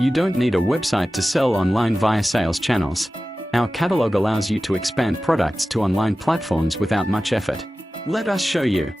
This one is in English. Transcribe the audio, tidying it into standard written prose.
You don't need a website to sell online via sales channels. Our catalog allows you to expand products to online platforms without much effort. Let us show you.